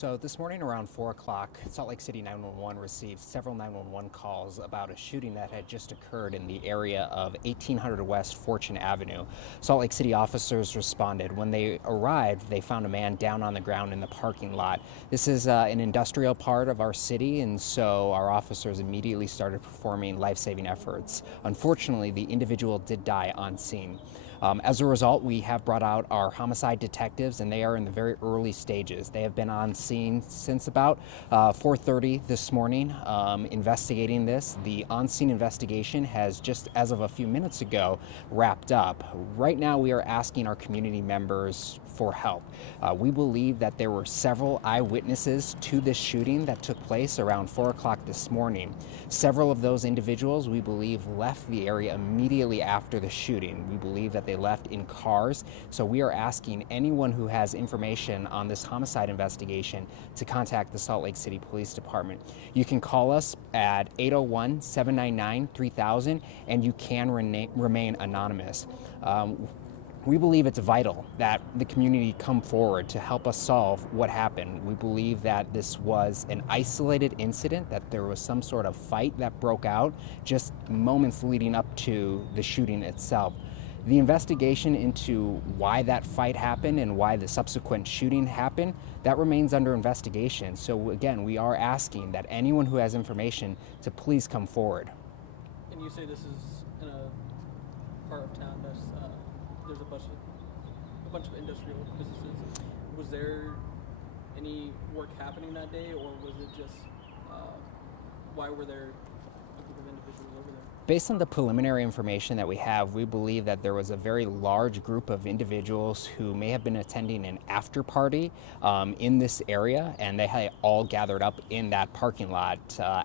So this morning around 4 o'clock, Salt Lake City 911 received several 911 calls about a shooting that had just occurred in the area of 1800 West Fortune Avenue. Salt Lake City officers responded. When they arrived, they found a man down on the ground in the parking lot. This is an industrial part of our city, and so our officers immediately started performing life-saving efforts. Unfortunately, the individual did die on scene. As a result, we have brought out our homicide detectives, and they are in the very early stages. They have been on scene since about 4:30 this morning investigating this. The on-scene investigation has just as of a few minutes ago wrapped up. Right now, we are asking our community members for help. We believe that there were several eyewitnesses to this shooting that took place around 4 o'clock this morning. Several of those individuals, we believe, left the area immediately after the shooting. We believe that they left in cars. So we are asking anyone who has information on this homicide investigation to contact the Salt Lake City Police Department. You can call us at 801-799-3000, and you can remain anonymous. We believe it's vital that the community come forward to help us solve what happened. We believe that this was an isolated incident, that there was some sort of fight that broke out just moments leading up to the shooting itself. The investigation into why that fight happened and why the subsequent shooting happened, that remains under investigation. So again, we are asking that anyone who has information to please come forward. And you say this is in a part of town that's there's a bunch of industrial businesses. Was there any work happening that day, or was it just why were there a group of individuals over there? Based on the preliminary information that we have, we believe that there was a very large group of individuals who may have been attending an after party in this area, and they had all gathered up in that parking lot.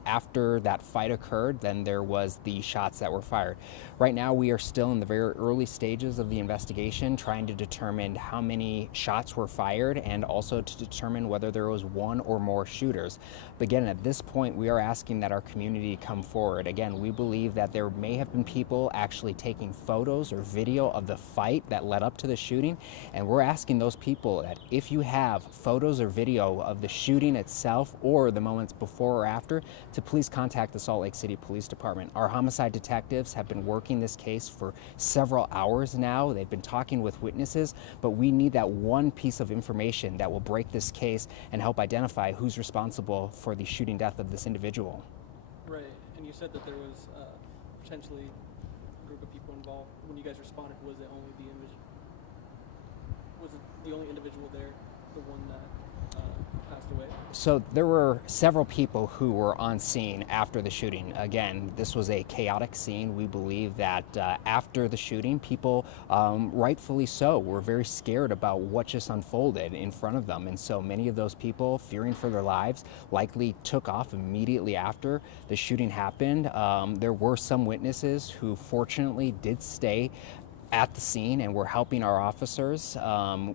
After that fight occurred, then there was the shots that were fired. Right now, we are still in the very early stages of the investigation, trying to determine how many shots were fired and also to determine whether there was one or more shooters. But again, at this point, we are asking that our community come forward. Again, we believe that there may have been people actually taking photos or video of the fight that led up to the shooting, and we're asking those people that if you have photos or video of the shooting itself or the moments before or after, to please contact the Salt Lake City Police Department. Our homicide detectives have been working this case for several hours now. They've been talking with witnesses, but we need that one piece of information that will break this case and help identify who's responsible for the shooting death of this individual. Right, and you said that there was potentially a group of people involved. When you guys responded, was it only the only individual there, the one that passed away? So there were several people who were on scene after the shooting. Again, this was a chaotic scene. We believe that after the shooting, people, rightfully so, were very scared about what just unfolded in front of them. And so many of those people, fearing for their lives, likely took off immediately after the shooting happened. There were some witnesses who fortunately did stay at the scene and we're helping our officers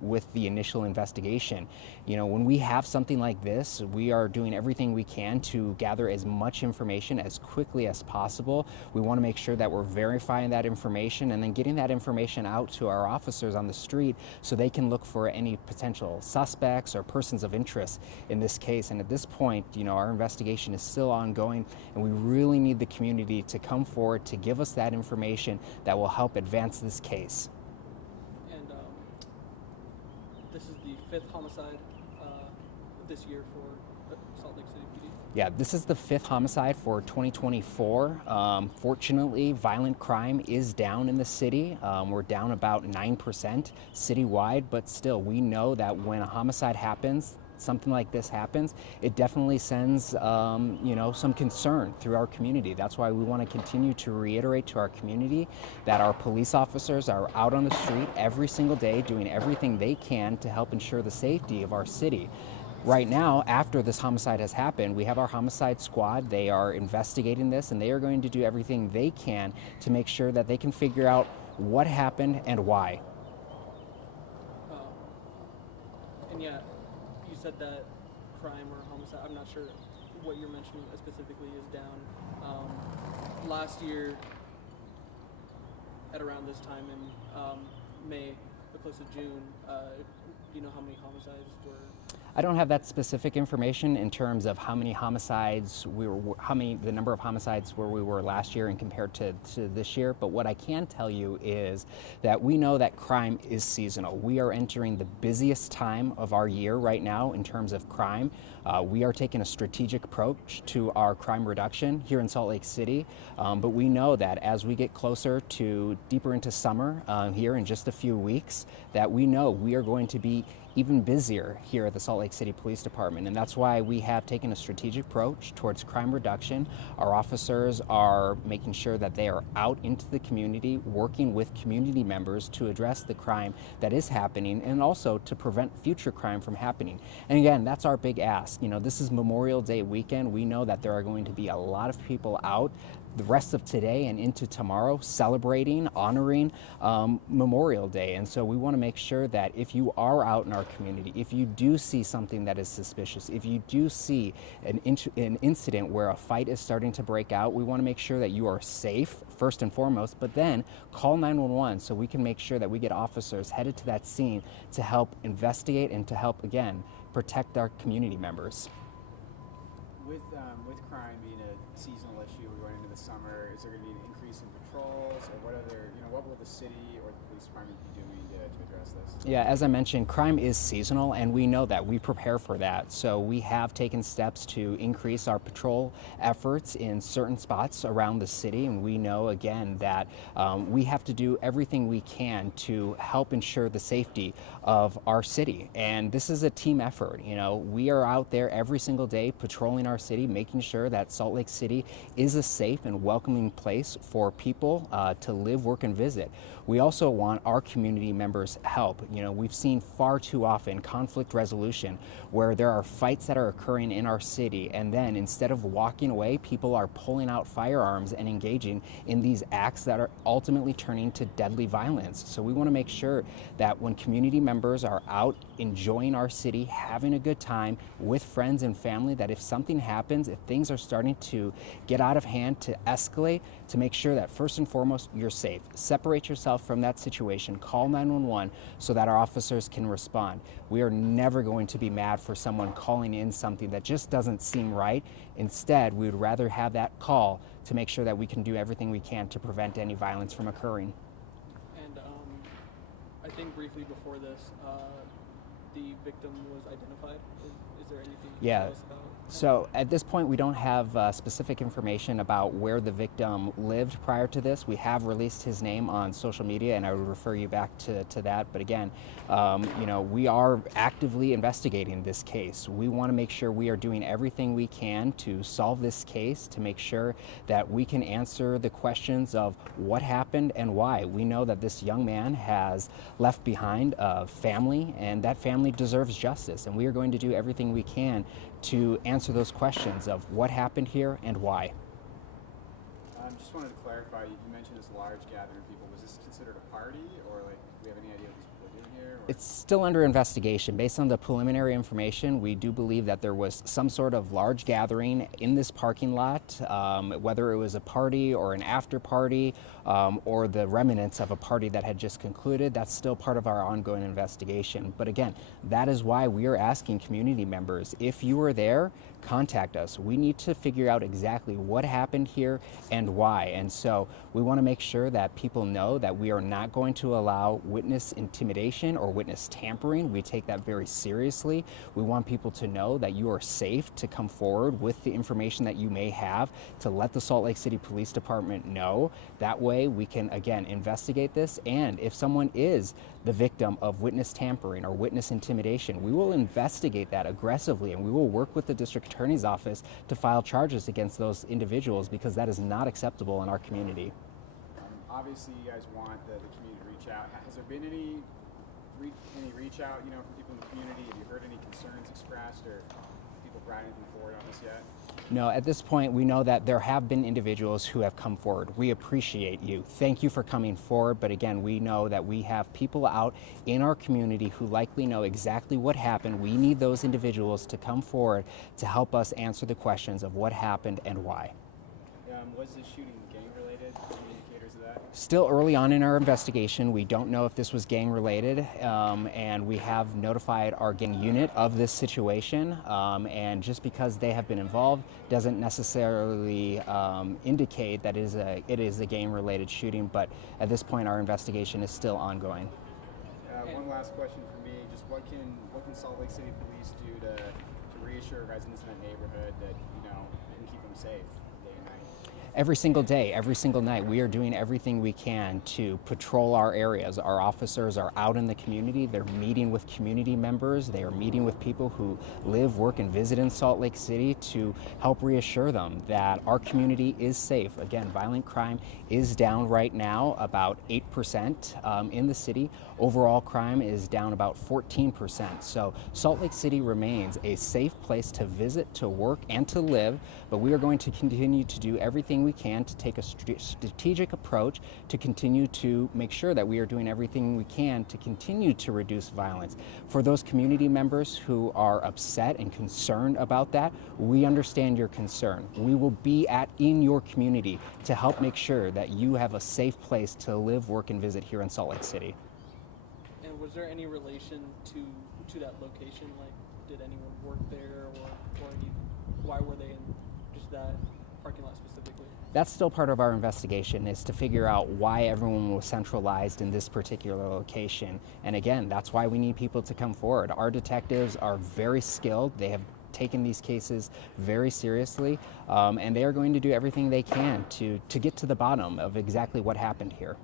with the initial investigation. You know, when we have something like this, we are doing everything we can to gather as much information as quickly as possible. We want to make sure that we're verifying that information and then getting that information out to our officers on the street so they can look for any potential suspects or persons of interest in this case. And at this point, you know, our investigation is still ongoing, and we really need the community to come forward to give us that information that will help advance this case. And this is the 5th homicide this year for Salt Lake City PD? Yeah, this is the 5th homicide for 2024. Fortunately, violent crime is down in the city. We're down about 9% citywide, but still, we know that when a homicide happens, something like this happens, it definitely sends you know, some concern through our community. That's why we want to continue to reiterate to our community that our police officers are out on the street every single day doing everything they can to help ensure the safety of our city. Right now, after this homicide has happened, we have our homicide squad. They are investigating this, and they are going to do everything they can to make sure that they can figure out what happened and why. And yeah, you said that crime or homicide, I'm not sure what you're mentioning specifically, is down. Last year, at around this time in May, or close to June, do you know how many homicides were? I don't have that specific information in terms of how many homicides the number of homicides where we were last year and compared to this year. But what I can tell you is that we know that crime is seasonal. We are entering the busiest time of our year right now in terms of crime. We are taking a strategic approach to our crime reduction here in Salt Lake City. But we know that as we get closer to deeper into summer here in just a few weeks, that we know we are going to be even busier here at the Salt Lake City Police Department. And that's why we have taken a strategic approach towards crime reduction. Our officers are making sure that they are out into the community, working with community members to address the crime that is happening and also to prevent future crime from happening. And again, that's our big ask. You know, this is Memorial Day weekend. We know that there are going to be a lot of people out the rest of today and into tomorrow celebrating, honoring Memorial Day. And so we want to make sure that if you are out in our community, if you do see something that is suspicious, if you do see an incident where a fight is starting to break out, we want to make sure that you are safe first and foremost, but then call 911 so we can make sure that we get officers headed to that scene to help investigate and to help, again, protect our community members. With crime being a seasonal issue, we're going into the summer, is there going to be an increase in patrols, or what will the city or the police department be doing to address this? Yeah, as I mentioned, crime is seasonal, and we know that. We prepare for that. So we have taken steps to increase our patrol efforts in certain spots around the city, and we know, again, that we have to do everything we can to help ensure the safety of our city. And this is a team effort. You know, we are out there every single day patrolling our city, making sure that Salt Lake City is a safe and welcoming place for people to live, work, and visit. We also want our community members' help. You know, we've seen far too often conflict resolution where there are fights that are occurring in our city, and then instead of walking away, people are pulling out firearms and engaging in these acts that are ultimately turning to deadly violence. So we want to make sure that when community members are out enjoying our city, having a good time with friends and family, that if something happens, if things are starting to get out of hand, to escalate, to make sure that first and foremost you're safe. Separate yourself from that situation, call 911 so that our officers can respond. We are never going to be mad for someone calling in something that just doesn't seem right. Instead, we would rather have that call to make sure that we can do everything we can to prevent any violence from occurring. And I think briefly before this, the victim was identified. Is there anything you can tell us about? So at this point, we don't have specific information about where the victim lived prior to this. We have released his name on social media, and I would refer you back to that. But again, you know, we are actively investigating this case. We want to make sure we are doing everything we can to solve this case, to make sure that we can answer the questions of what happened and why. We know that this young man has left behind a family, and that family deserves justice. And we are going to do everything we can to answer those questions of what happened here and why. Just wanted to clarify, you mentioned this large gathering of people. Was this considered a party, or like, do we have any idea what these people are doing here? Or? It's still under investigation. Based on the preliminary information, we do believe that there was some sort of large gathering in this parking lot, whether it was a party or an after party, or the remnants of a party that had just concluded. That's still part of our ongoing investigation. But again, that is why we are asking community members, if you were there, contact us. We need to figure out exactly what happened here and why. And so we want to make sure that people know that we are not going to allow witness intimidation or witness tampering. We take that very seriously. We want people to know that you are safe to come forward with the information that you may have to let the Salt Lake City Police Department know. That way we can, again, investigate this. And if someone is the victim of witness tampering or witness intimidation, we will investigate that aggressively, and we will work with the district attorney's office to file charges against those individuals, because that is not acceptable in our community. Obviously, you guys want the community to reach out. Has there been any reach out, you know, from people in the community? Have you heard any concerns expressed, or people brought anything forward on this yet? No, at this point, we know that there have been individuals who have come forward. We appreciate you. Thank you for coming forward. But again, we know that we have people out in our community who likely know exactly what happened. We need those individuals to come forward to help us answer the questions of what happened and why. Was this shooting gang related? Any indicators of that? Still early on in our investigation. We don't know if this was gang related, and we have notified our gang unit of this situation. And just because they have been involved doesn't necessarily indicate that it is a gang related shooting, but at this point our investigation is still ongoing. One last question for me, just what can Salt Lake City Police do to reassure residents in that neighborhood that, you know, you can keep them safe day and night? Every single day, every single night, we are doing everything we can to patrol our areas. Our officers are out in the community. They're meeting with community members. They are meeting with people who live, work, and visit in Salt Lake City to help reassure them that our community is safe. Again, violent crime is down right now about 8% in the city. Overall crime is down about 14%. So Salt Lake City remains a safe place to visit, to work, and to live, but we are going to continue to do everything we can to take a strategic approach to continue to make sure that we are doing everything we can to continue to reduce violence. For those community members who are upset and concerned about that, we understand your concern. We will be in your community to help make sure that you have a safe place to live, work, and visit here in Salt Lake City. And was there any relation to that location? Like, did anyone work there, or why were they in just that parking lot specifically? That's still part of our investigation, is to figure out why everyone was centralized in this particular location. And again, that's why we need people to come forward. Our detectives are very skilled. They have taken these cases very seriously, and they are going to do everything they can to get to the bottom of exactly what happened here.